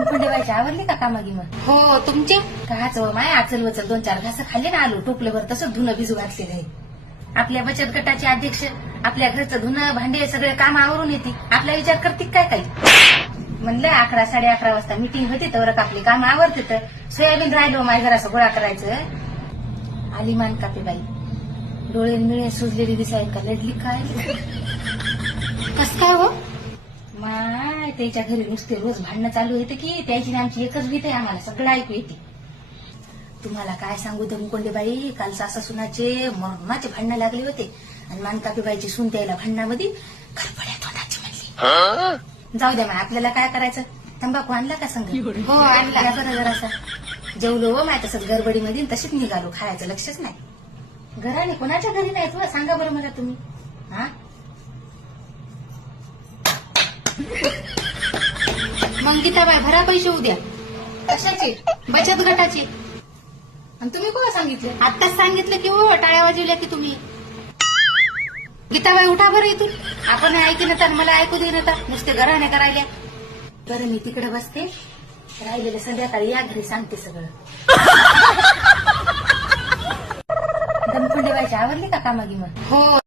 दमखंडेबाईची आवडली का कामागी मग? हो तुमचे? काच माय आचल वचल दोन चार घास खाल्ले ना आलू टोपलं भर तसं धुणं भिजू घातलेलं आहे आपल्या बचत गटाचे अध्यक्ष आपल्या घरचं धुणं भांडे सगळे काम आवरून येते. आपला विचार करते काय काही म्हणलं अकरा साडे अकरा वाजता मिटिंग होती तर आपली काम आवरते तर सोयाबीन राहिलो माझ्या घराचं गोळा करायचं. आली मान कापे बाई. डोळे मिळे सुजलेली दिसायला का लढली काय? कस काय हो? माय त्याच्या घरी नुसते रोज भांडणं चालू येते की त्याची आमची एकच भीत आहे आम्हाला सगळं ऐकू येते. तुम्हाला काय सांगू दमकोंडेबाई काल सासा सुनाचे मरणाचे भांडणं लागले होते. आणि मानकापीबाईची सून त्याला भांडणामध्ये खरपड्या तोंडाची म्हणली जाऊ द्या मग आपल्याला काय करायचं? तंबाखू आणला का संग? हो, आणला. बरं जरासा जेवलो हो माय तसंच गडबडीमध्ये तशीच निघालो. खायचं लक्षच नाही. घराने कोणाच्या घरी नाहीत हो सांगा बरं मला तुम्ही. हा? मग गीताबाई भरा पैसे उद्या. कशाचे? बचत गटाचे. आणि तुम्ही कोण सांगितलं? आत्ताच सांगितलं की हो टाळ्या वाजवल्या की तुम्ही. गीताबाई उठा बरं इथून. आपण ऐकू नका आणि मला ऐकू दे नका. नुसते घराने करायला बरं मी तिकडे बसते. राहिलेलं संध्याकाळी या घरी सांगते सगळं. दमखंडेबाईची आवडली का कामागी मग? हो.